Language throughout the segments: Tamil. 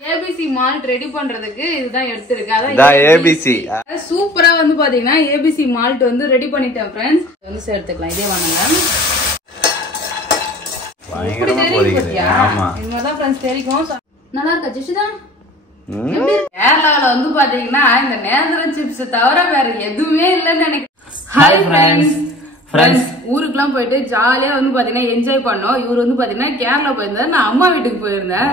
ஏபிசி மால்ட் ரெடி பண்றதுக்கு இதுதான் எடுத்துருக்கு. அதான் ஏபிசி சூப்பரா வந்து பாத்தீங்கன்னா ஏபிசி மால்ட் வந்து ரெடி பண்ணிட்டேன் ஃப்ரெண்ட்ஸ். வந்து சேர்த்துக்கலாம். இதே வாங்குங்க. பயங்கரமா போறீங்க. ஆமா இதுதான் ஃப்ரெண்ட்ஸ் தெரியும். நல்லா இருக்கா ஜெஷிதா? கேரளால வந்து பாத்தீங்கன்னா இந்த நேந்திரம் சிப்ஸ் தவிர வேற எதுவுமே இல்லன்னு நினைக்கிறேன். ஹாய் ஃப்ரெண்ட்ஸ் ஊருக்குலாம் போயிட்டு ஜாலியா வந்து பாத்தீங்கன்னா என்ஜாய் பண்ணோம். இவரு வந்து பாத்தீங்கன்னா கேரளா போயிருந்தாரு, நான் அம்மா வீட்டுக்கு போயிருந்தேன்.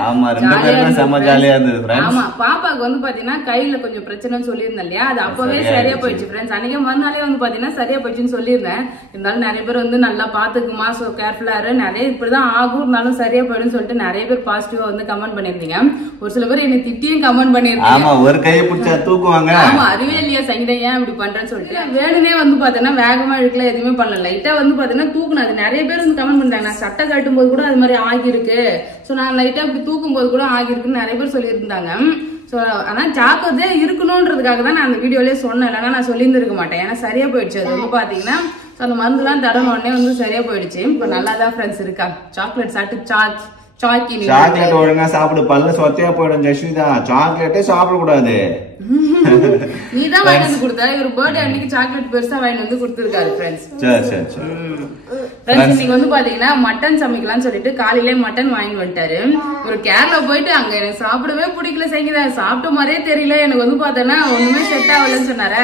ஆமா பாப்பாக்கு வந்து பாத்தீங்கன்னா கையில கொஞ்சம் பிரச்சனைன்னு சொல்லியிருந்தேன் இல்லையா, அது அப்பவே சரியா போயிடுச்சு ஃப்ரெண்ட்ஸ். அன்னைக்கு மறுநாளே வந்து பாத்தீங்கன்னா சரியா போயிடுச்சுன்னு சொல்லியிருந்தேன். இருந்தாலும் நிறைய பேர் வந்து நல்லா பாத்துக்குமா, சோ கேர்ஃபுல்லா இரு, நிறைய இப்படிதான் ஆகும் இருந்தாலும் சரியா போயிடும் சொல்லிட்டு நிறைய பேர் பாசிட்டிவா வந்து கமெண்ட் பண்ணிருந்தீங்க. ஒரு சில பேர் என்ன திட்டியும் கமெண்ட் பண்ணிருந்தீங்க. ஒரு கையை பிடிச்சா தூக்குவாங்க. ஆமா அறிவே இல்லையா சங்கீதா ஏன் இப்படி பண்றேன்னு சொல்லிட்டு வேணுனே வந்து பாத்தீங்கன்னா வேகமா இழுக்கல எதுவுமே பண்ணல. லைட்டா வந்து பாத்தீங்கன்னா தூக்குனது நிறைய பேர் வந்து கமெண்ட் பண்றாங்க. நான் சட்டை கட்டும் போது கூட அது மாதிரி ஆகிருக்கு, சோ நான் லைட்டா இப்படி தூக்கும் போது கூட ஆகிருக்குன்னு நிறைய பேர் சொல்லியிருந்தாங்க. சோ ஆனா ஜாக்கிரதையா இருக்கணும்ன்றதுக்காக தான் நான் அந்த வீடியோலயே சொன்னேன், இல்லைன்னா நான் சொல்லியிருந்திருக்க மாட்டேன். ஏன்னா சரியா போயிடுச்சு. அது வந்து பாத்தீங்கன்னா அந்த மருந்து எல்லாம் தடன உடனே வந்து சரியா போயிடுச்சு. இப்ப நல்லாதான் ஃப்ரெண்ட்ஸ் இருக்கா. சாக்லேட் சாப்பிட்டு சாக்லேட் ஒழுங்கா சாப்பிடு, பல்ல சொத்தையா போயிடும் ஜெஷிதா. சாக்லேட்டே சாப்பிட கூடாது. நீதான் வாங்கி வந்து கொடுத்தா. இவர் பர்த்டே அன்னைக்கு சாக்லேட் பெருசா வாங்கி வந்து கொடுத்துருக்காரு ஃப்ரெண்ட்ஸ். இன்னைக்கு வந்து பாத்தீங்கன்னா மட்டன் சமைக்கலாம்னு சொல்லிட்டு காலையிலே மட்டன் வாங்கி வந்துட்டாரு. ஒரு கேரளா போயிட்டு அங்க எனக்கு சாப்பிடவே பிடிக்கல சங்கீதா, சாப்பிட்ட மாதிரியே தெரியல. எனக்கு வந்து பாத்தோன்னா ஒண்ணுமே செட் ஆகலன்னு சொன்னாரு.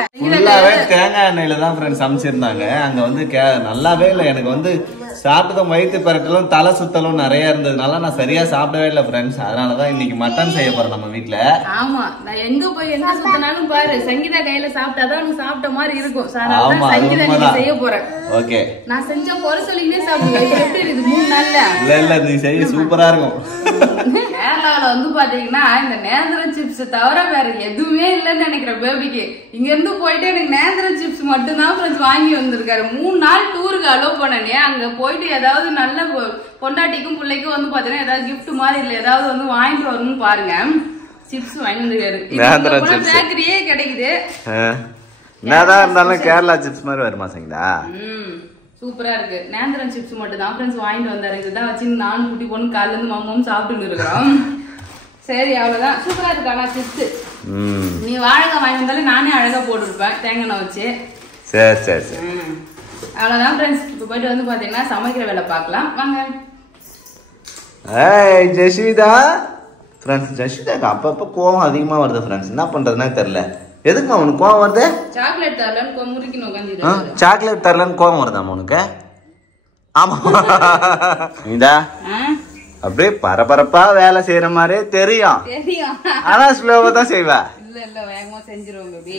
தேங்காய் எண்ணெயில தான் ஃப்ரெண்ட்ஸ் சமைச்சிருந்தாங்க. அங்க வந்து நல்லாவே இல்லை. எனக்கு வந்து சாப்பிட்டதும் வயிற்று பரட்டலும் தலை சுத்தலும் நிறைய இருந்ததுனால நான் சரியா சாப்பிடவே இல்லை ஃப்ரெண்ட்ஸ். அதனாலதான் இன்னைக்கு மட்டன் செய்ய போறேன் நம்ம வீட்டுல. ஆமா நான் எங்க போய் எங்க சுத்தினாலும் பாரு சங்கீதா கையில சாப்பிட்டாதான் உனக்கு சாப்பிட்ட மாதிரி இருக்கும். சங்கீதா செய்ய போறேன். ஓகே நான் செஞ்ச குறை சொல்லிக்கிட்டே சாப்பிடுவேன். எப்படி இருக்கு 3 நாள்ல? இல்ல நீ செய்ய சூப்பரா இருக்கும். கேரளாவில வந்து பாத்தீங்கன்னா இந்த நேந்திரம் சிப்ஸ் தவிர வேற எதுவுமே இல்லன்னு நினைக்கிறேன் பேபிக்கு. இங்க இருந்து போயிட்டு எனக்கு நேந்திரம் சிப்ஸ் மட்டும் தான் வாங்கி வந்திருக்காரு. 3 நாள் டூருக்கு அலோவ் பண்ணனே. அங்க போயிட்டு ஏதாவது நல்ல பொண்டாட்டிக்கும் பிள்ளைக்கும் வந்து பாத்தீங்கன்னா ஏதாவது கிஃப்ட் மாதிரி இல்ல ஏதாவது வந்து வாங்கிட்டு வரணும்னு பாருங்க. சிப்ஸ் வாங்கி வந்துருக்காரு. பேக்கரியே கிடைக்குது. என்னதான் இருந்தாலும் கேரளா சிப்ஸ் மாதிரி வருமா சங்கீதா? சூப்பரா இருக்கு. நேந்திரம் சிப்ஸ் மட்டும் தான் ஃப்ரெண்ட்ஸ் வாங்கிட்டு வந்தாரு. இதுதான் வச்சு நானும் குட்டி பொண்ணு காலைல இருந்து மாமாவும் சாப்பிட்டு இருக்கிறோம். சரி அவ்வளவுதான். சூப்பரா இருக்கு. ஆனா சிப்ஸ் நீ வாழைக்காய் வாங்கி வந்தாலும் நானே அழகா போட்டுருப்பேன் தேங்காய் வச்சு. சரி சரி சரி அவ்வளவுதான் ஃப்ரெண்ட்ஸ். இப்ப போயிட்டு வந்து பாத்தீங்கன்னா சமைக்கிற வேலை பார்க்கலாம் வாங்க. ஏய் ஜெஷிதா ஃப்ரெண்ட்ஸ், ஜெஷிதாக்கு அப்பப்ப கோவம் அதிகமா வருது ஃப்ரெண்ட்ஸ். என்ன பண்றதுன்னா தெரியல. எதுக்கு அவனுக்கு கோவம் வருது? சாக்லேட் தரலன்னு முறுக்கின்னு உட்காந்துட்டு. சாக்லேட் தரலன்னு கோவம் வருதா உனக்கு? ஆமா இதா அப்படியே பரபரப்பா வேலை செய்யற மாதிரியே தெரியும். ஆனா ஸ்லோவா தான் செய்வா. இல்ல வேகமா செஞ்சிருவோம் பேபி.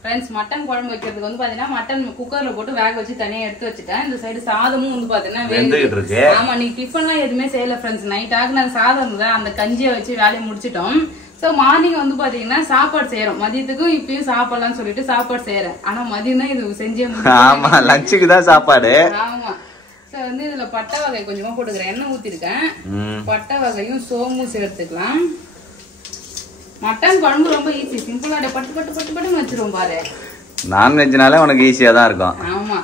ஃப்ரெண்ட்ஸ் மட்டன் குழம்பு வைக்கிறதுக்கு வந்து பாத்தீங்கன்னா மட்டன் குக்கர்ல போட்டு வேக வச்சு தனியா எடுத்து வச்சுட்டேன். இந்த சைடு சாதமும் வந்து பாத்தீங்கன்னா ஆமா நீ டிஃபன்லாம் எதுவுமே செய்யல ஃப்ரெண்ட்ஸ். நைட் ஆகுன சாதம் தான் அந்த கஞ்சியை வச்சு வேலையை முடிச்சிட்டோம். சோ மார்னிங் வந்து பாத்தீங்கன்னா சாப்பாடு செய்யறோம். மதியத்துக்கும் இப்பயும் சாப்பிடலாம்னு சொல்லிட்டு சாப்பாடு செய்யறேன். ஆனா மதியம் தான் இது செஞ்சே ஆமா லஞ்சுக்கு தான் சாப்பாடு. ஆமா சோ வந்து இதுல பட்டை வகை கொஞ்சமா போட்டுக்கிறேன். எண்ணெய் ஊத்திருக்கேன். பட்டை வகையும் சோமும் சேர்த்துக்கலாம். மட்டன் குழம்பு ரொம்ப ஈஸி. சிம்பிளா பட்டு பட்டு பட்டு பட்டுன்னு வச்சிருவோம் பாரு. நான்வெஜ்னாலே உனக்கு ஈஸியா தான் இருக்கும். ஆமா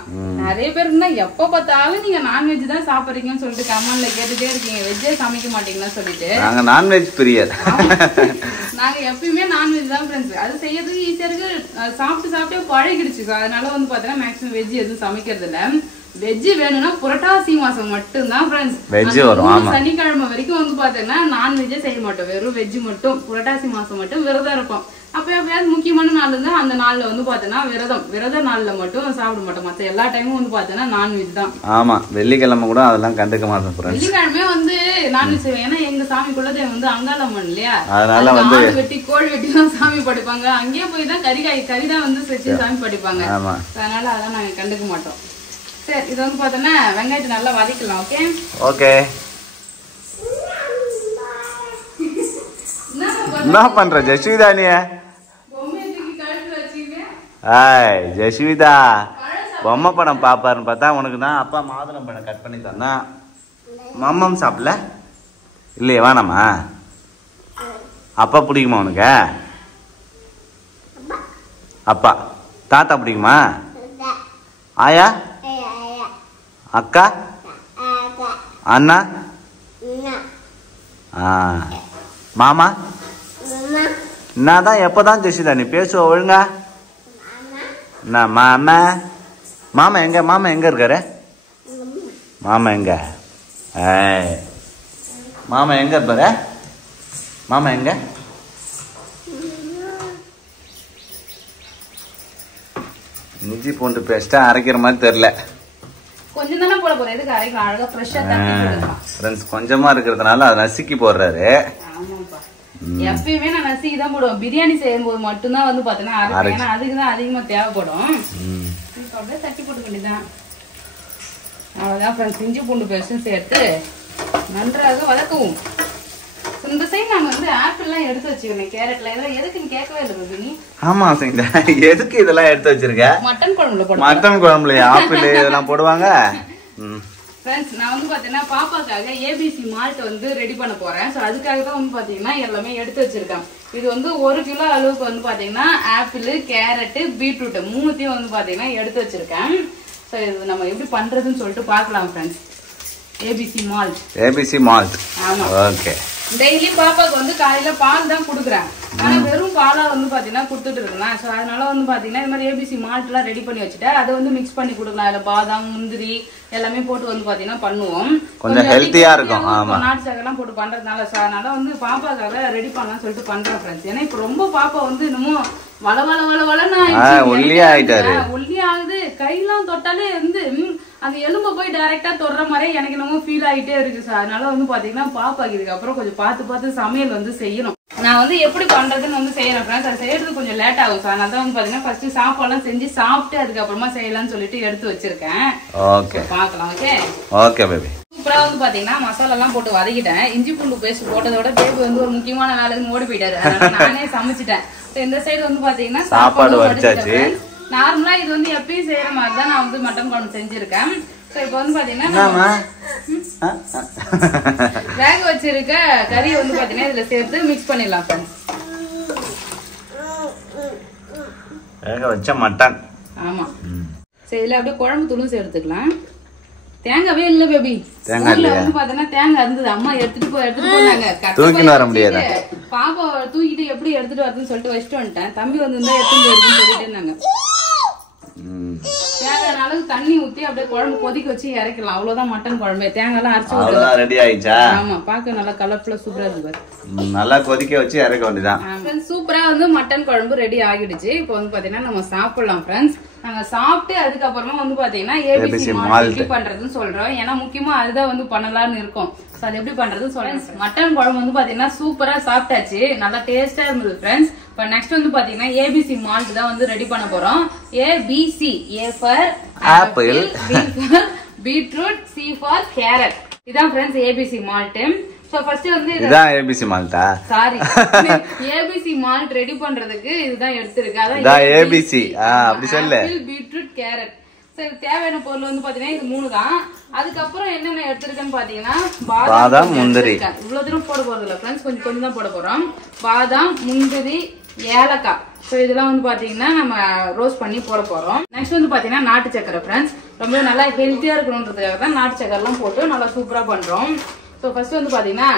நிறைய பேருக்குன்னா எப்ப பார்த்தாலும் நீங்க நான்வெஜ் தான் சாப்பிடுறீங்கன்னு சொல்லிட்டு கமெண்ட்ல கேட்டுட்டே இருக்கீங்க. வெஜ்ஜே சமைக்க மாட்டீங்கன்னு சொல்லிட்டு. நாங்க நான்வெஜ் பிரியர். நாங்க எப்பயுமே நான்வெஜ் தான் ஃப்ரெண்ட்ஸ். அது செய்யறதுக்கு ஈஸியா இருக்கு. சாப்பிட்டு சாப்பிட்டே பழகிடுச்சு. அதனால வந்து பாத்தீங்கன்னா மேக்ஸிமம் வெஜ் எதுவும் சமைக்கிறது இல்ல. வெஜ் வேணும்னா புரட்டாசி மாசம் மட்டும்தான் ஃப்ரெண்ட்ஸ் வெஜ் வரும். சனிக்கிழமை வரைக்கும் வந்து பாத்தீங்கன்னா நான்வெஜ்ஜே செய்ய மாட்டோம். வெறும் வெஜ் மட்டும். புரட்டாசி மாசம் மட்டும் விரதம் இருப்போம். அப்ப எப்பயாவது முக்கியமான நாள் இருந்தா அந்த நாள்ல வந்து பாத்தீங்கன்னா விரத நாள்ல மட்டும் சாப்பிட மாட்டோம். மத்த எல்லா டைமும் வந்து பாத்தீங்கன்னா நான்வெஜ் தான். ஆமா வெள்ளிக்கிழமை கூட அதெல்லாம் கண்டுக்க மாட்டோம். வெள்ளிக்கிழமை வந்து நான்வெஜ் செய்வோம். ஏன்னா எங்க சாமி குலதெய்வம் வந்து அங்காளம்மன் இல்லையா, அதனால வந்து வெட்டி கோழி வெட்டி தான் சாமி படிப்பாங்க. அங்கேயே போய் தான் கறிதான் வந்து வச்சு சாமி படிப்பாங்க. அதனால அதெல்லாம் நாங்க கண்டுக்க மாட்டோம். சரி இது வந்து பாத்தோன்னா வெங்காயத்தை நல்லா வதக்கலாம். Okay okay. என்ன பண்ற ஜெஷிதா நீ? ஹாய் ஜெஷிதா பொம்மை படம் பாப்பாருன்னு பார்த்தா உனக்கு தான் அப்பா மாதுளம் பழம் கட் பண்ணி தந்தா. மம்மம் சாப்பிடல இல்லையே வேணாமா? அப்பா பிடிக்குமா உனக்கு? அப்பா தாத்தா பிடிக்குமா? ஆயா அக்கா அண்ணா மாமா நான் தான் எப்பதான் ஜெஷிதா நீ பேசுவ ஒழுங்கா? நான் மாமா மாமா எங்க இருக்காரு? மாமா எங்க? மாமா எங்க இருப்பாரு? மாமா எங்க? இஞ்சி பூண்டு பேஸ்டா அரைக்கிற மாதிரி தெரியல. கொஞ்சம் தானே போட போறேன். எதுக்கு அரைக்கலாம்? அழகா ஃப்ரெஷ்ஷா தட்டி போடலாம். ஃப்ரெண்ட்ஸ் கொஞ்சமா இருக்கிறதுனால அதை நசுக்கி போடுறாரு. ஆமாப்பா. எப்பயுமே நான் நசுக்கி தான் போடுவேன். பிரியாணி செய்யும் போது மட்டும்தான் வந்து பாத்தீங்கன்னா அரைப்பேன். ஏன்னா அதுக்கு தான் அதிகமா தேவைப்படும். இப்போ அப்படியே தட்டி போட்டு வேண்டியதான். அவ்வளவுதான் ஃப்ரெண்ட்ஸ். இஞ்சி பூண்டு பேஸ்டும் சேர்த்து நன்றாக வதக்கவும். இந்த சைடு நான் வந்து ஆப்பிள் எல்லாம் எடுத்து வச்சுக்கிறேன். கேரட்ல இதெல்லாம் எதுக்குன்னு கேட்கவே இல்லை நீ. ஆமா சைந்தா, எதுக்கு இதெல்லாம் எடுத்து வச்சிருக்க? மட்டன் குழம்புல போடுவேன். மட்டன் குழம்புல ஆப்பிள் இதெல்லாம் போடுவாங்க. ஃப்ரெண்ட்ஸ் நான் வந்து பாத்தீங்கன்னா பாப்பாக்காக ஏபிசி மால்ட் வந்து ரெடி பண்ண போறேன். ஸோ அதுக்காக தான் வந்து பாத்தீங்கன்னா எல்லாமே எடுத்து வச்சிருக்கேன். இது வந்து 1 கிலோ அளவுக்கு வந்து பாத்தீங்கன்னா ஆப்பிள், கேரட், பீட்ரூட் மூணுத்தையும் வந்து பாத்தீங்கன்னா எடுத்து வச்சிருக்கேன். ஸோ இது நம்ம எப்படி பண்றதுன்னு சொல்லிட்டு பார்க்கலாம் ஃப்ரெண்ட்ஸ். ABC malt. ஆமா. ஓகே. டெய்லி பாப்பாக்கு வந்து காலையில பால் தான் குடுக்குறேன். ஆனா வெறும் பாலா வந்து பாத்தீங்கன்னா குடுத்துட்டு இருக்கலாம். சோ அதனால வந்து பாத்தீங்கன்னா இந்த மாதிரி ஏபிசி மால்ட் எல்லாம் ரெடி பண்ணி வச்சுட்டு அதை வந்து மிக்ஸ் பண்ணி கொடுக்கலாம். அதுல பாதாம், முந்திரி எல்லாமே போட்டு வந்து பாத்தீங்கன்னா பண்ணுவோம். கொஞ்சம் ஹெல்த்தியா இருக்கும். ஆமா. நாட்டு சக்கரை எல்லாம் போட்டு பண்றதுனால சோ அதனால வந்து பாப்பாக்காக ரெடி பண்ணலாம்னு சொல்லிட்டு பண்றேன் ஃப்ரெண்ட்ஸ். ஏன்னா இப்ப ரொம்ப பாப்பா வந்து இன்னமும் ஒல்லியா ஆகுது. கையெல்லாம் தொட்டாலே வந்து அந்த எலும்பை போய் டைரக்டா தொடுற மாதிரி எனக்கு என்னமோ ஃபீல் ஆகிட்டே இருக்கு சார். அதனால வந்து பாத்தீங்கன்னா பாப்பாக்கு இதுக்கு அப்புறம் கொஞ்சம் பார்த்து சமையல் வந்து செய்யணும். நான் வந்து எப்படி பண்றதுன்னு வந்து செய்யறேன் ஃப்ரெண்ட்ஸ். அது செய்யறதுக்கு கொஞ்சம் லேட் ஆகும் சார். அதனால தான் வந்து பாத்தீங்கன்னா ஃபர்ஸ்ட் சாப்பாடுலாம் செஞ்சு சாப்பிட்டு அதுக்கப்புறமா செய்யலாம்னு சொல்லிட்டு எடுத்து வச்சிருக்கேன். ஓகே பாக்கலாம். Okay okay baby. சூப்பரா வந்து பாத்தீங்கன்னா மசாலா எல்லாம் போட்டு வதக்கிட்டேன். இஞ்சி பூண்டு பேஸ்ட் போட்டதோட பேபி வந்து ஒரு முக்கியமான வேலைன்னு ஓடி போயிட்டாரு. அதனால நானே சமைச்சிட்டேன். இந்த சைடு வந்து பாத்தீங்கன்னா சாப்பாடு வடிச்சாச்சு. நார்மலா இது வந்து எப்பயும் செய்யற மாதிரி தான் நான் வந்து மட்டன் குழம்பு செஞ்சிருக்கேன். சோ இப்போ வந்து பாத்தீங்கன்னா வேக வச்சிருக்க கறியை வந்து பாத்தீங்கன்னா இதுல சேர்த்து மிக்ஸ் பண்ணிடலாம் ஃப்ரெண்ட்ஸ். வேக வச்ச மட்டன். ஆமா. சரி இதுல அப்படியே குழம்பு தூளும் சேர்த்துக்கலாம். தேங்காவே இல்ல பேபி. தேங்காய் வந்து பாத்தீங்கன்னா தேங்காய் இருந்தது. அம்மா எடுத்துட்டு போனாங்க. தூக்கிட்டு வர முடியாது. பாப்பா தூக்கிட்டு எப்படி எடுத்துட்டு வரதுன்னு சொல்லிட்டு வச்சுட்டு வந்துட்டேன். தம்பி வந்து எடுத்துட்டு போயிருக்குன்னு சொல்லிட்டு இருந்தாங்க. தேங்காய் அளவுக்கு தண்ணி ஊத்தி அப்படியே குழம்பு கொதிக்க வச்சு இறக்கலாம். அவ்வளவுதான் மட்டன் குழம்பு. தேங்காய் எல்லாம் அரைச்சு ரெடி ஆயிடுச்சா? ஆமா. பாக்க நல்லா கலர்ஃபுல்லா சூப்பரா இருக்கு. நல்லா கொதிக்க வச்சு இறக்க வேண்டியதான். சூப்பரா வந்து மட்டன் குழம்பு ரெடி ஆகிடுச்சு. இப்போ வந்து பாத்தீங்கன்னா நம்ம சாப்பிடலாம் ஃப்ரெண்ட்ஸ். நாங்க சாப்பிட்டு அதுக்கப்புறமா வந்து பாத்தீங்கன்னா ஏபிசி மால்ட் எப்படி பண்றதுன்னு சொல்றோம். ஏன்னா முக்கியமா அதுதான் வந்து பண்ணலாம்னு இருக்கோம். அது எப்படி பண்றதுன்னு சொல்றேன். மட்டன் குழம்பு வந்து பாத்தீங்கன்னா சூப்பரா சாப்பிட்டாச்சு. நல்லா டேஸ்டா இருந்தது ஃப்ரெண்ட்ஸ். இப்ப நெக்ஸ்ட் வந்து பாத்தீங்கன்னா ஏபிசி மால்ட் தான் வந்து ரெடி பண்ண போறோம். ABC. A for apple, B for beetroot, C for carrot. இதான் friends ABC malt. So first வந்து இதான் ஏபிசி மால்ட்டா? சாரி. ஏபிசி மால்ட் ரெடி பண்றதுக்கு இதுதான் எடுத்துருக்கு. அதான் ஏபிசி. அப்படி சொல்லு. Apple, beetroot, carrot. சரி தேவையான பொருள் வந்து பாத்தீங்கன்னா இது 3 தான். அதுக்கப்புறம் என்னென்ன எடுத்திருக்கேன்னு பாத்தீங்கன்னா பாதாம், முந்திரி. இவ்வளவு தூரம் போட போறது இல்ல ஃப்ரெண்ட்ஸ். கொஞ்சம் தான் போட போறோம். பாதாம், முந்திரி, ஏலக்காய். ஸோ இதெல்லாம் வந்து பாத்தீங்கன்னா நம்ம ரோஸ்ட் பண்ணி போட போறோம். நெக்ஸ்ட் வந்து பாத்தீங்கன்னா நாட்டு சக்கரை ஃப்ரெண்ட்ஸ். ரொம்ப நல்லா ஹெல்த்தியா இருக்கணும்ன்றதுக்காக தான் நாட்டு சக்கரை எல்லாம் போட்டு நல்லா சூப்பரா பண்றோம். ஸோ ஃபர்ஸ்ட் வந்து பாத்தீங்கன்னா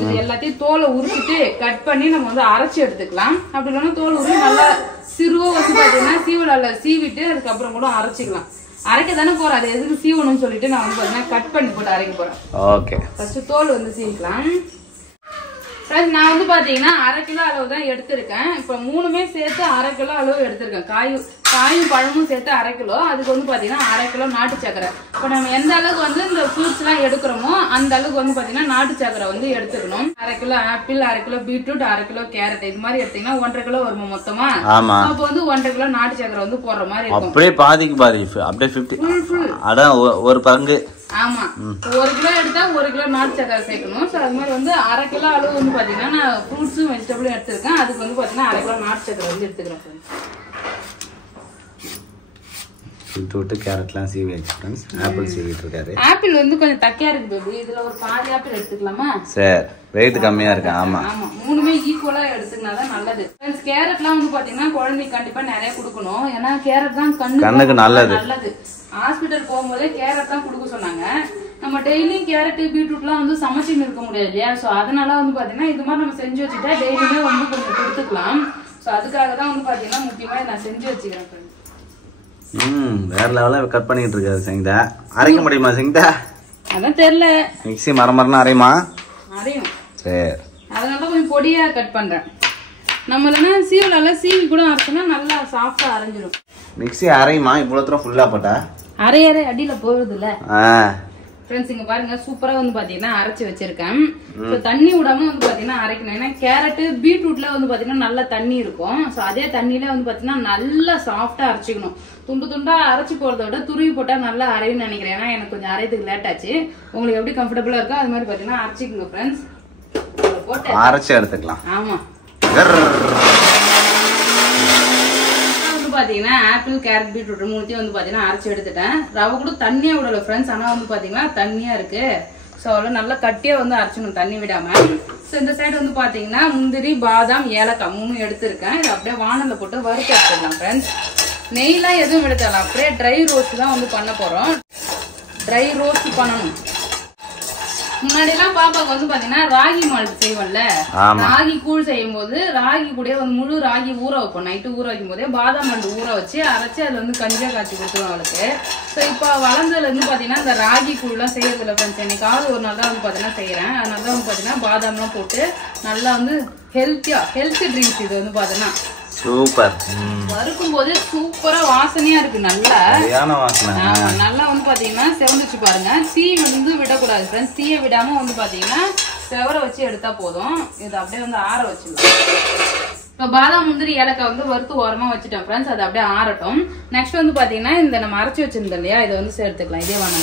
இது எல்லாத்தையும் தோலை உரிச்சிட்டு கட் பண்ணி நம்ம வந்து அரைச்சி எடுத்துக்கலாம். அப்படி இல்லைன்னா தோல் உரி நல்லா சிறுவா வச்சு பாத்தீங்கன்னா சீவலால சீவிட்டு அதுக்கப்புறம் கூட அரைச்சிக்கலாம். அரைக்க தானே போறோம். அது எதுக்கு சீவணும்னு சொல்லிட்டு நான் வந்து பாத்தீங்கன்னா கட் பண்ணி போட்டு அரைக்க போறேன். ஓகே. ஃபர்ஸ்ட் தோல் வந்து சீவிக்கலாம். நான் வந்து பாத்தீங்கன்னா 1/2 கிலோ அளவு தான் எடுத்திருக்கேன். இப்ப 3மே சேர்த்து 1/2 கிலோ அளவு எடுத்திருக்கேன். காயும் பழமும் சேர்த்து 1/2 கிலோ. அதுக்கு வந்து பாத்தீங்கன்னா 1/2 கிலோ நாட்டு சக்கரை. இப்ப நம்ம எந்த அளவுக்கு வந்து இந்த ஃப்ரூட்ஸ் எல்லாம் எடுக்கிறோமோ அந்த அளவுக்கு வந்து பாத்தீங்கன்னா நாட்டு சக்கரை வந்து எடுத்துக்கணும். 1/2 kilo apple, 1/2 kilo beetroot, 1/2 kilo carrot. இது மாதிரி எடுத்தீங்கன்னா 1.5 கிலோ வருமா மொத்தமா? அப்ப வந்து 1.5 கிலோ நாட்டு சக்கரை வந்து போடுற மாதிரி இருக்கும். அப்படியே பாதிக்கு பாதி அப்படியே 50. அதான் ஒரு பங்கு. ஆமா. 1 கிலோ எடுத்தா 1 கிலோ நாட்டு சக்கரை சேர்க்கணும். சோ அது மாதிரி வந்து 1/2 கிலோ அளவு வந்து பாத்தீங்கன்னா நான் ஃப்ரூட்ஸும் வெஜிடபிளும் எடுத்திருக்கேன். அதுக்கு வந்து பாத்தீங்கன்னா 1/2 கிலோ நாட்டு சக்கரை வந்து எடுத்துக்கிறேன். பீட்ரூட், கேரட்லாம் சீவி வச்சு ஃப்ரெண்ட்ஸ். ஆப்பிள் சீவிட்டு இருக்காரு. ஆப்பிள் வந்து கொஞ்சம் தக்கையா இருக்கு பேபி. இதுல ஒரு பாதி ஆப்பிள் எடுத்துக்கலாமா? சரி. வெயிட் கம்மியா இருக்கு. ஆமா. ஆமா. 3மே ஈக்குவலா எடுத்துக்கினாதான் நல்லது. ஃப்ரெண்ட்ஸ் கேரட்லாம் வந்து பாத்தீங்கன்னா குழந்தைக்கு கண்டிப்பா நிறைய கொடுக்கணும். ஏன்னா கேரட் தான் கண்ணுக்கு நல்லது. ஹாஸ்பிட்டல் போகும்போதே கேரட் தான் கொடுக்க சொன்னாங்க. நம்ம டெய்லியும் கேரட் பீட்ரூட்லாம் வந்து சமைச்சுன்னு இருக்க முடியாது இல்லையா? ஸோ அதனால வந்து பாத்தீங்கன்னா இது மாதிரி நம்ம செஞ்சு வச்சுட்டா டெய்லியுமே வந்து கொஞ்சம் கொடுத்துக்கலாம். ஸோ அதுக்காக தான் வந்து பாத்தீங்கன்னா முக்கியமா நான் செஞ்சு வச்சுக்கிறேன். வேற லெவலில் கட் பண்ணிட்டு இருக்காது சங்கீதா. அரைக்க முடியுமா சங்கீதா? அதான் தெரியல. மிக்ஸி மரமரனா அரையுமா? அரையும். சரி, அதனால கொஞ்சம் பொடியா கட் பண்றேன். நம்ம இல்லைன்னா சீவலால சீவி கூட அரைச்சோம்னா நல்லா சாஃப்டா அரைஞ்சிடும். மிக்ஸி அரையுமா இவ்வளவு தூரம் ஃபுல்லா போட்டா? அரை அடியில போகுது இல்ல ஃப்ரெண்ட்ஸ். இங்க பாருங்க சூப்பரா வந்து பாத்தீங்கன்னா அரைச்சு வச்சிருக்கேன். தண்ணி விடாம வந்து பாத்தீங்கன்னா அரைக்கணும். ஏன்னா கேரட் பீட்ரூட்ல வந்து பாத்தீங்கன்னா நல்லா தண்ணி இருக்கும். சோ அதே தண்ணியில வந்து பாத்தீங்கன்னா நல்லா சாஃப்டா அரைச்சிக்கணும். துண்டு துண்டா அரைச்சு போறதை விட துருவி போட்டா நல்லா அரையும்னு நினைக்கிறேன். ஏன்னா எனக்கு கொஞ்சம் அரையதுக்கு லேட் ஆச்சு. உங்களுக்கு எப்படி கம்ஃபர்டபுளா இருக்கோ அது மாதிரி பாத்தீங்கன்னா அரைச்சிக்கோங்க ஃப்ரெண்ட்ஸ். போட்டு அரைச்சு எடுத்துக்கலாம். ஆமா, பாத்தீங்கன்னா ஆப்பிள் கேரட் பீட்ரூட் மூணுத்தையும் வந்து பாத்தீங்கன்னா அரைச்சு எடுத்துட்டேன். ரவை கூட தண்ணியா விடல ஃப்ரெண்ட்ஸ். ஆனா வந்து பாத்தீங்கன்னா தண்ணியா இருக்கு. சோ அவ்வளவு நல்லா கட்டியா வந்து அரைச்சணும் தண்ணி விடாம. சோ இந்த சைடு வந்து பாத்தீங்கன்னா முந்திரி பாதாம் ஏலக்காய் 3 எடுத்திருக்கேன். இது அப்படியே வானல்ல போட்டு வறுத்து எடுத்துக்கலாம் ஃப்ரெண்ட்ஸ். நெய்லாம் எதுவும் எடுக்கலாம். அப்படியே ட்ரை ரோஸ்ட் தான் வந்து பண்ண போறோம். ட்ரை ரோஸ்ட் பண்ணணும். முன்னாடி எல்லாம் பாப்பாக்கு வந்து பாத்தீங்கன்னா ராகி மால்ட் செய்வோம்ல, ராகி கூழ் செய்யும் போது ராகி கூட வந்து முழு ராகி ஊற வைப்போம். நைட்டு ஊற வைக்கும் போதே பாதாம் மண்டு ஊற வச்சு அரைச்சு அதுல வந்து கஞ்சியா காய்ச்சி கொடுத்துருவோம் அவளுக்கு. சோ இப்ப வளர்ந்ததுல இருந்து பாத்தீங்கன்னா இந்த ராகி கூழ் எல்லாம் செய்யறதுல ஃப்ரெண்ட்ஸ் என்னைக்காவது ஒரு நாள் தான் வந்து பாத்தீங்கன்னா செய்யறேன். அதனாலதான் வந்து பாத்தீங்கன்னா பாதாம் எல்லாம் போட்டு நல்லா வந்து ஹெல்த் ட்ரிங்க்ஸ் இது வந்து பாத்தீங்கன்னா சூப்பர். வறுக்கும் போது சூப்பரா வாசனையா இருக்கு. நல்லா நல்லா வந்து பாத்தீங்கன்னா செவந்துச்சு பாருங்க. தீ வந்து விடக்கூடாது ஃப்ரெண்ட்ஸ். தீயை விடாம வந்து பாத்தீங்கன்னா செவர வச்சு எடுத்தா போதும். இது அப்படியே வந்து ஆற வச்சிடலாம். இப்ப பாதாம் முந்திரி ஏலக்காய் வந்து வறுத்து ஓரமா வச்சுட்டேன் ஃப்ரெண்ட்ஸ். அது அப்படியே ஆறட்டும். நெக்ஸ்ட் வந்து பாத்தீங்கன்னா இந்த நம்ம அரைச்சு வச்சிருந்தோம் இல்லையா, இதை வந்து சேர்த்துக்கலாம். இதே வாங்க.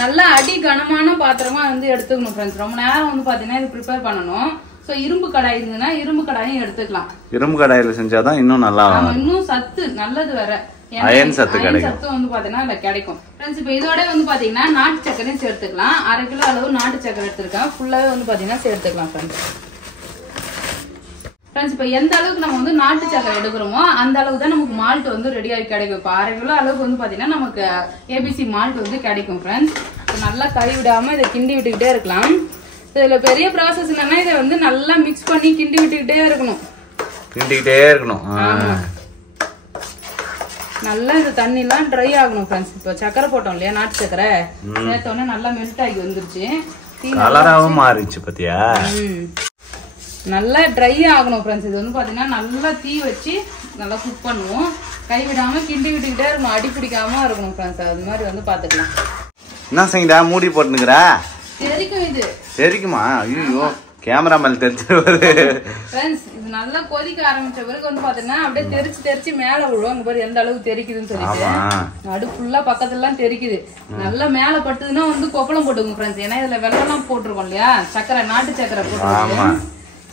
நல்லா அடி கனமான பாத்திரமா வந்து எடுத்துக்கணும் ஃப்ரெண்ட்ஸ். ரொம்ப நேரம் வந்து பாத்தீங்கன்னா இது ப்ரிப்பேர் பண்ணணும். சோ இரும்பு கடாய் இருந்ததுன்னா இரும்பு கடாயும் எடுத்துக்கலாம். இரும்பு கடாயில செஞ்சாதான் இன்னும் நல்லா இன்னும் சத்து நல்லது வேற. அயன் சத்து வந்து பாத்தீங்கன்னா அதுல கிடைக்கும் ஃப்ரெண்ட்ஸ். இப்ப இதோட வந்து பாத்தீங்கன்னா நாட்டு சக்கரையும் சேர்த்துக்கலாம். 1/2 கிலோ அளவு நாட்டு சக்கரை எடுத்திருக்கேன். ஃபுல்லாவே வந்து பாத்தீங்கன்னா சேர்த்துக்கலாம் ஃப்ரெண்ட்ஸ். இப்ப எந்த அளவுக்கு நம்ம வந்து நாட்டு சக்கரை எடுக்கிறோமோ அந்த அளவுக்கு தான் நமக்கு மால்ட் வந்து ரெடி ஆகி கிடைக்கும். இப்ப 1/2 கிலோ அளவுக்கு வந்து பாத்தீங்கன்னா நமக்கு ஏபிசி மால்ட் வந்து கிடைக்கும் ஃப்ரெண்ட்ஸ். நல்லா கறி விடாம இதை கிண்டி விட்டுக்கிட்டே இருக்கலாம். இதுல பெரிய ப்ராசஸ் என்னன்னா இதை வந்து நல்லா மிக்ஸ் பண்ணி கிண்டி விட்டுக்கிட்டே இருக்கணும். நல்லா இந்த தண்ணி எல்லாம் ட்ரை ஆகணும் ஃப்ரெண்ட்ஸ். இப்ப சக்கரை போட்டோம் இல்லையா, நாட்டு சக்கரை சேர்த்தோன்னே நல்லா மெல்ட் ஆகி வந்துருச்சு. கலராவும் மாறிச்சு பாத்தியா. நல்லா ட்ரை ஆகணும் ஃப்ரெண்ட்ஸ். இது வந்து பாத்தீங்கன்னா நல்லா தீ வச்சு நல்லா குக் பண்ணுவோம். கை விடாம கிண்டி விட்டுக்கிட்டே இருக்கணும். அடி பிடிக்காம இருக்கணும் ஃப்ரெண்ட்ஸ். அது மாதிரி வந்து பாத்துக்கலாம். என்ன செய்யுதா மூடி போட்டுனுக்குறா? தெரிக்கும். இது தெரிக்குமா? ஐயோ கேமரா மேல தெரிஞ்சிருவாரு ஃப்ரெண்ட்ஸ். இது நல்லா கொதிக்க ஆரம்பிச்ச பிறகு வந்து பாத்தீங்கன்னா அப்படியே தெரிச்சு மேல விழுவோம். இங்க பாரு எந்த அளவுக்கு தெரிக்குதுன்னு சொல்லிட்டு நடு ஃபுல்லா பக்கத்துல எல்லாம் தெரிக்குது. நல்லா மேல பட்டுதுன்னா வந்து கொப்பளம் போட்டுக்கோங்க ஃப்ரெண்ட்ஸ். ஏன்னா இதுல வெள்ளம் எல்லாம் போட்டிருக்கோம் இல்லையா, சக்கரை நாட்டு சக்கரை போட்டுருக்கோம்.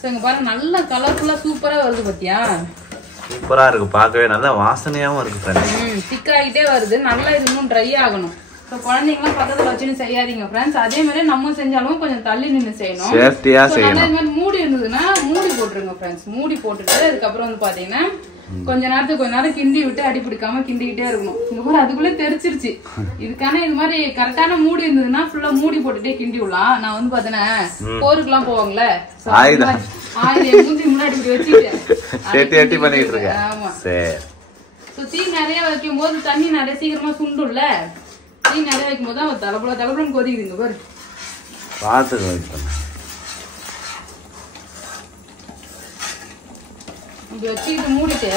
இங்க பாருங்க நல்லா கலர்ஃபுல்லா சூப்பரா வருது பாத்தியா. சூப்பரா இருக்கு பார்க்கவே. நல்லா வாசனையாவும் இருக்கு ஃப்ரெண்ட்ஸ். திக் ஆகிட்டே வருது. நல்லா இது இன்னும் ட்ரை ஆகணும். சோ குழந்தைங்கலாம் பக்கத்துல வச்சுன்னு செய்யாதீங்க ஃப்ரெண்ட்ஸ். அதே மாதிரி நம்ம செஞ்சாலும் கொஞ்சம் தள்ளி நின்று செய்யணும். சேஃப்டியா செய்யணும். இந்த மாதிரி மூடி இருந்ததுன்னா மூடி போட்டுருங்க ஃப்ரெண்ட்ஸ். மூடி போட்டுட்டு அதுக்கப்புறம் வந்து பாத்தீங்கன்னா கொஞ்ச நேரம் கிண்டி விட்டு அடி பிடிக்காம கிண்டிக்கிட்டே இருக்கணும். இந்த மாதிரி அதுக்குள்ளே தெரிச்சிருச்சு. இதுக்கான இது மாதிரி கரெக்டான மூடி இருந்ததுன்னா ஃபுல்லா மூடி போட்டுட்டே கிண்டி விடலாம். நான் வந்து பாத்தீங்கன்னா போருக்குலாம் போவாங்களே, மூஞ்சி முன்னாடி வச்சுட்டு பண்ணிட்டு இருக்கேன். ஆமா தீ நிறைய வைக்கும் போது தண்ணி நிறைய சீக்கிரமா சுண்டும்ல. தீ நிறைய வைக்கும் போது அவன் தலப்புல கொதிக்குதுங்க பாரு. பாத்து இப்படி வச்சுக்கிட்டு மூடிட்டு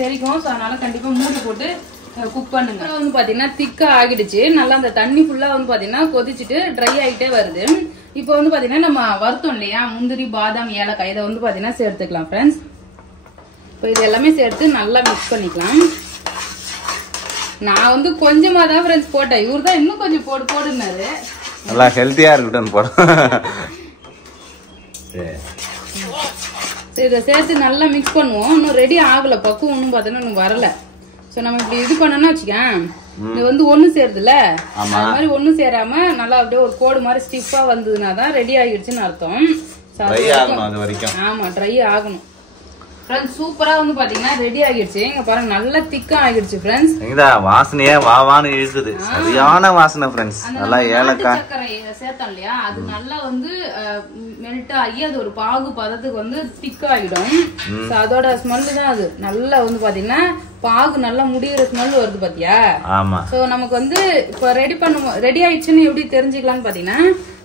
தெரிக்கும். அதனால கண்டிப்பா மூடி போட்டு குக் பண்ணுங்க. வந்து பாத்தீங்கன்னா திக்கா ஆகிடுச்சு. நல்லா அந்த தண்ணி ஃபுல்லா வந்து பாத்தீங்கன்னா கொதிச்சுட்டு ட்ரை ஆகிட்டே வருது. இப்போ வந்து பாத்தீங்கன்னா நம்ம வறுத்தோம் இல்லையா முந்திரி பாதாம் ஏலக்காய், இதை வந்து பாத்தீங்கன்னா சேர்த்துக்கலாம் ஃப்ரெண்ட்ஸ். இப்போ இது எல்லாமே சேர்த்து நல்லா மிக்ஸ் பண்ணிக்கலாம். நான் வந்து கொஞ்சமா தான் ஃப்ரெண்ட்ஸ் போட்டேன். இவரு தான் இன்னும் கொஞ்சம் போடுனாரு. நல்லா ஹெல்த்தியா இருக்கட்டும் போடு. இதை சேர்த்து நல்லா மிக்ஸ் பண்ணுவோம். இன்னும் ரெடி ஆகல, பக்குவம் ஒன்றும் பார்த்தோன்னா இன்னும் வரல. சோ நம்ம இப்படி இது பண்ணோம்னா வச்சுக்கேன் இது வந்து ஒண்ணு சேருதுல அது மாதிரி ஒண்ணு சேராம நல்லா அப்படியே ஒரு கோடு மாதிரி ஸ்டிஃபா வந்ததுனா தான் ரெடி ஆகிடுச்சுன்னு அர்த்தம். ட்ரை ஆகணும் அது வரைக்கும். ஆமா ட்ரை ஆகணும். ஃப்ரெண்ட்ஸ் சூப்பரா வந்து பாத்தீங்கன்னா ரெடி ஆகிடுச்சு. இங்க பாருங்க நல்லா திக்கா ஆகிடுச்சு ஃப்ரெண்ட்ஸ். இங்கடா வாசனையே வாவான்னு இழுக்குது. சரியான வாசனை ஃப்ரெண்ட்ஸ். நல்லா ஏலக்காய் சக்கரை சேர்த்தோம் இல்லையா அது நல்லா வந்து மெல்ட் ஆகி அது ஒரு பாகு பதத்துக்கு வந்து திக் ஆகிடும். அதோட ஸ்மெல் தான் அது. நல்லா வந்து பாத்தீங்கன்னா பாகு நல்லா முடிகிற ஸ்மெல் வருது பாத்தியா? ஆமா. சோ நமக்கு வந்து இப்ப ரெடி ஆயிடுச்சுன்னு எப்படி தெரிஞ்சுக்கலாம்னு பாத்தீங்கன்னா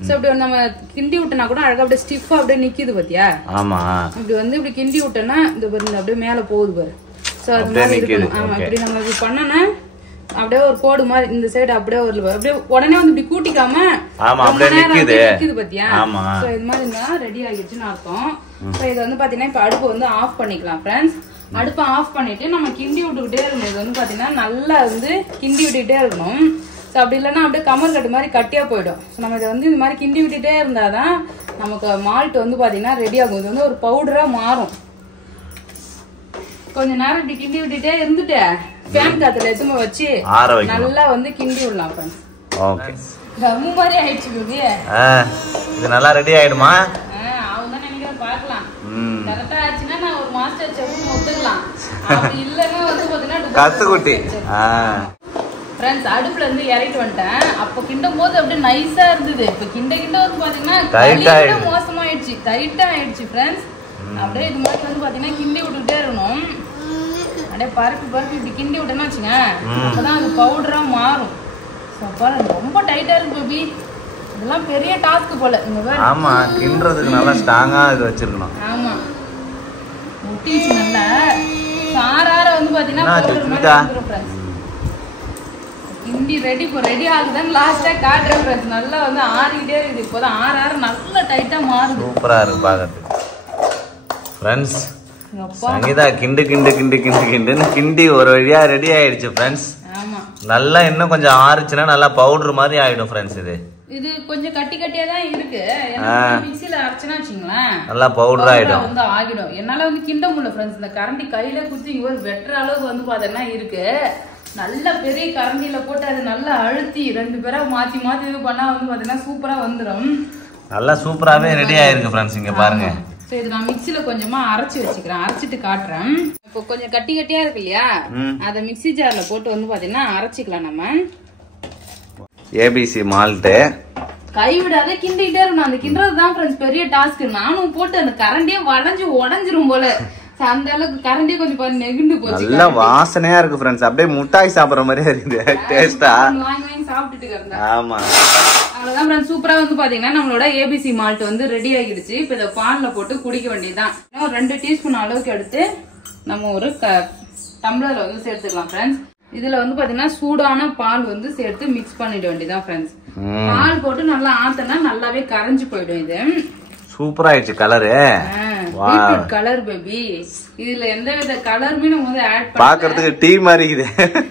சோ இப்படி நம்ம கிண்டி விட்டனா கூட அழகா அப்படியே ஸ்டிஃபா அப்படியே நிக்குது பாத்தியா? ஆமா. இப்படி வந்து இப்படி கிண்டி விட்டோம்னா இந்த பாருங்க அப்படியே மேல போகுது பாரு. சோ அது மாதிரி இருக்கணும். ஆமா இப்படி நம்ம இப்படி பண்ணனா அப்படியே ஒரு கோடு மாதிரி இந்த சைடு அப்படியே ஒரு அப்படியே உடனே வந்து இப்படி கூட்டிக்காம அப்படியே நிக்குது பாத்தியா? சோ இது மாதிரி இருந்தா ரெடி ஆகிடுச்சுன்னு அர்த்தம். சோ இது வந்து பாத்தீங்கன்னா இப்ப அடுப்பு வந்து ஆஃப் பண்ணிக்கலாம் ஃப்ரெண்ட்ஸ். அடுப்பை ஆஃப் பண்ணிட்டு நம்ம கிண்டி விட்டுக்கிட்டே இருக்கணும். இது வந்து பாத்தீங்கன்னா நல்லா வந்து கிண்டி விட்டுக்கிட்டே இருக்கணும். ஸோ அப்படி இல்லைன்னா அப்படியே கமர் கட்டு மாதிரி கட்டியா போயிடும். ஸோ நம்ம இதை வந்து இந்த மாதிரி கிண்டி விட்டுட்டே இருந்தாதான் நமக்கு மால்ட் வந்து பாத்தீங்கன்னா ரெடி ஆகும். இது வந்து ஒரு பவுடரா மாறும். கொஞ்ச நேரம் இப்படி கிண்டி விட்டுட்டே இருந்துட்டு ஃபேன் காத்துல எதுவுமே வச்சு நல்லா வந்து கிண்டி விடலாம். ஓகே. கம்மு மாதிரி ஆயிடுச்சு பேபி. இது நல்லா ரெடி ஆயிடுமா? அவங்க தான் நினைக்கிறேன் பார்க்கலாம். கரெக்டா ஆச்சுன்னா நான் ஒரு மாஸ்டர் செஃப்னு ஒத்துக்கலாம். அப்படி இல்லைன்னா வந்து பாத்தீங்கன்னா கத்துக்குட்டி. ஃப்ரெண்ட்ஸ் அடுப்புல இருந்து இறக்கிட்டு வந்துட்டேன். அப்ப கிண்டும் போது அப்படியே நைஸா இருந்தது. இப்ப கிண்ட வந்து பாத்தீங்கன்னா மோசமாயிடுச்சு, டைட்டா ஆயிடுச்சு ஃப்ரெண்ட்ஸ். அப்படியே இது மாதிரி வந்து பாத்தீங்கன்னா கிண்டி விட்டுக்கிட்டே இருக்கணும். அப்படியே பரப்பி இப்படி கிண்டி விட்டேன்னா வச்சுங்க அப்பதான் அது பவுடரா மாறும். ரொம்ப டைட்டா இருக்கு பேபி. இதெல்லாம் பெரிய டாஸ்க் போல. ஆமா கிண்டறதுக்கு நல்லா ஸ்ட்ராங்கா இது வச்சிரணும். ஆமா முட்டிச்சு நல்லா சாரார வந்து பாத்தீங்கன்னா பவுடர் மாதிரி வந்துரும் फ्रेंड्स. கிண்டி ரெடி ஆகுதுன்னு லாஸ்டா காட்றேன் फ्रेंड्स. நல்லா வந்து ஆறிட்டே இருக்கு. இப்போதான் ஆற நல்லா டைட்டா மாறுது. சூப்பரா இருக்கு பாக்கிறதுக்கு ஃப்ரெண்ட்ஸ். சங்கீதா கிண்டி ஒரு வழியா ரெடி ஆயிடுச்சு ஃப்ரெண்ட்ஸ். ஆமா நல்லா இன்னும் கொஞ்சம் ஆறுச்சுன்னா நல்லா பவுடர் மாதிரி ஆயிடும் ஃப்ரெண்ட்ஸ். இது கொஞ்சம் கட்டியா தான் இருக்கு. மிக்ஸில அரைச்சனா வச்சுங்களேன் நல்லா பவுடர் ஆயிடும். வந்து ஆகிடும். என்னால வந்து கிண்ட முடியல ஃப்ரெண்ட்ஸ். இந்த கரண்டி கையில குத்தி இவர் வெட்டுற அளவுக்கு வந்து பாத்தீங்கன்னா இருக்கு. நல்ல பெரிய கரண்டியில போட்டு அது நல்லா அழுத்தி ரெண்டு பேரா மாத்தி இது பண்ணா வந்து பாத்தீங்கன்னா சூப்பரா வந்துடும். நல்லா சூப்பராவே ரெடி ஆயிருக்கு ஃப்ரெண்ட்ஸ். இங்க பாருங்க. சோ இது நான் மிக்ஸில கொஞ்சமா அரைச்சு வச்சுக்கிறேன். அரைச்சிட்டு காட்டுறேன். இப்போ கொஞ்சம் கட்டியா இருக்கு இல்லையா அத மிக்ஸி ஜார்ல போட்டு வந்து பாத்தீங்கன்னா அரைச்சிக்கலாம். நம்ம ஏபிசி மால்ட் கைவிடாத கிண்டிட்டே இருக்கணும். அந்த கிண்டுறதுதான் ஃப்ரெண்ட்ஸ் பெரிய டாஸ்க். நானும் போட்டு அந்த கரண்டியே உடஞ்சிரும் போல. அந்த அளவுக்கு கரண்டி கொஞ்சம் பாரு நெகிண்டு போச்சு. நல்ல வாசனையா இருக்கு ஃப்ரெண்ட்ஸ். அப்படியே முட்டாய் சாப்பிடுற மாதிரியே இருக்குது டேஸ்டா. வாங்கி சாப்பிட்டுட்டு இருக்கேன். ஆமா அவ்வளவுதான் ஃப்ரெண்ட்ஸ். சூப்பரா வந்து பாத்தீங்கன்னா நம்மளோட ஏபிசி மால்ட் வந்து ரெடி ஆகிடுச்சு. இப்ப இதை பால்ல போட்டு குடிக்க வேண்டியதுதான். ஒரு 2 டீஸ்பூன் அளவுக்கு எடுத்து நம்ம ஒரு டம்ளர்ல வந்து சேர்த்துக்கலாம் ஃப்ரெண்ட்ஸ். இதுல வந்து பாத்தீங்கன்னா சூடான பால் வந்து சேர்த்து மிக்ஸ் பண்ணிட வேண்டியதான் ஃப்ரெண்ட்ஸ். பால் போட்டு நல்லா ஆத்தனா நல்லாவே கரைஞ்சு போயிடும். இது சூப்பரா ஆயிடுச்சு கலரு. Beetroot colour baby. இதுல எந்த வித கலருமே நம்ம வந்து ஆட் பண்ண பாக்குறதுக்கு டீ மாதிரி இருக்குது.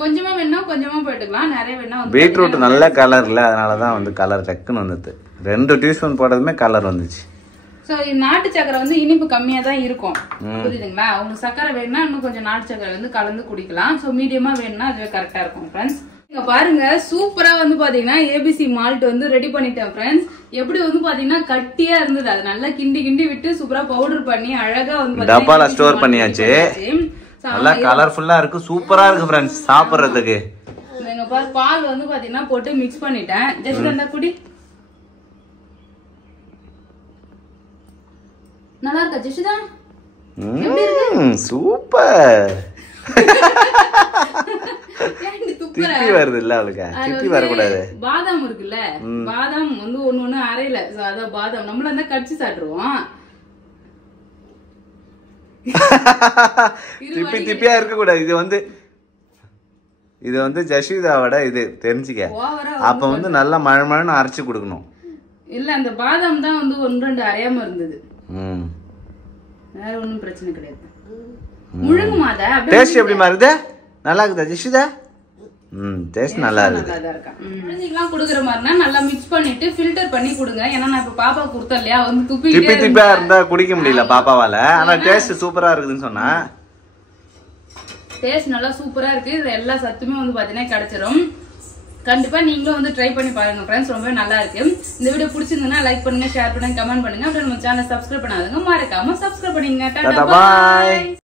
கொஞ்சமா வேணா கொஞ்சமா போட்டுக்கலாம். நிறைய வேணா பீட்ரூட் நல்ல கலர் இல்ல, அதனாலதான் வந்து கலர் டக்குன்னு வந்தது. 2 டீஸ்பூன் போட்டதுமே கலர் வந்துச்சு. சோ நாட்டு சக்கரை வந்து இனிப்பு கம்மியா தான் இருக்கும். புரியுதுங்களா? உங்களுக்கு சக்கரை வேணும்னா இன்னும் கொஞ்சம் நாட்டு சக்கரை வந்து கலந்து குடிக்கலாம். சோ மீடியமா வேணும்னா அதுவே கரெக்டா இருக்கும் ஃப்ரெண்ட்ஸ். இங்க பாருங்க சூப்பரா வந்து பாத்தீங்கன்னா ஏபிசி மால்ட் வந்து ரெடி பண்ணிட்டேன் ஃப்ரெண்ட்ஸ். எப்படி வந்து பாத்தீங்கன்னா கட்டியா இருந்தது. அது நல்லா கிண்டி விட்டு சூப்பரா பவுடர் பண்ணி அழகா வந்து டப்பால ஸ்டோர் பண்ணியாச்சு. நல்லா கலர்ஃபுல்லா இருக்கு. சூப்பரா இருக்கு ஃப்ரெண்ட்ஸ் சாப்பிடுறதுக்கு. இங்க பாரு பால் வந்து பாத்தீங்கன்னா போட்டு மிக்ஸ் பண்ணிட்டேன். ஜஸ்ட் அந்த குடி. நல்லா இருக்கா ஜெஷிதா? சூப்பர். திப்பி வருது இல்ல அவளுக்கு. திப்பி வரக்கூடாது. பாதாம் இருக்குல்ல, பாதாம் வந்து ஒண்ணு அரையில. அதான் பாதாம் நம்மள அந்த கடிச்சு சாப்பிடுவோம். திப்பியா இருக்க கூடாது. இது வந்து ஜஷிதாவோட இது தெரிஞ்சுக்க. அப்ப வந்து நல்லா மழை அரைச்சு கொடுக்கணும். இல்ல அந்த பாதாம் தான் வந்து 1-2 அரையாம இருந்தது. வேற ஒண்ணும் பிரச்சனை கிடையாது. முழுங்குமா அத? டேஸ்ட் எப்படிமா இருக்குது? நல்லா இருக்குதா ஜஷிதா? டேஸ்ட் நல்லா இருக்குது. குழந்தைகளுக்கு குடுக்குற மாதிரினா நல்லா மிக்ஸ் பண்ணிட்டு ஃபில்டர் பண்ணி கொடுங்க. ஏன்னா நான் இப்ப பாப்பா கொடுத்தேன் இல்லையா, வந்து திப்பியா இருந்தா குடிக்க முடியல பாப்பாவால. ஆனா டேஸ்ட் சூப்பரா இருக்குதுன்னு சொன்னா. டேஸ்ட் நல்லா சூப்பரா இருக்கு. இதுல எல்லா சத்துமே வந்து பாத்தீங்கன்னா கிடைச்சிரும். கண்டிப்பா நீங்களும் வந்து ட்ரை பண்ணி பாருங்க ஃப்ரெண்ட்ஸ், ரொம்ப நல்லா இருக்கு. இந்த வீடியோ பிடிச்சிருந்ததுன்னா லைக் பண்ணுங்க, ஷேர் பண்ணுங்க, கமெண்ட் பண்ணுங்க. அப்புறம் நம்ம சேனல் சப்ஸ்கிரைப் பண்ணாதுங்க, மறக்காம சப்ஸ்கிரைப் பண்ணிங்க. டாடா பாய்.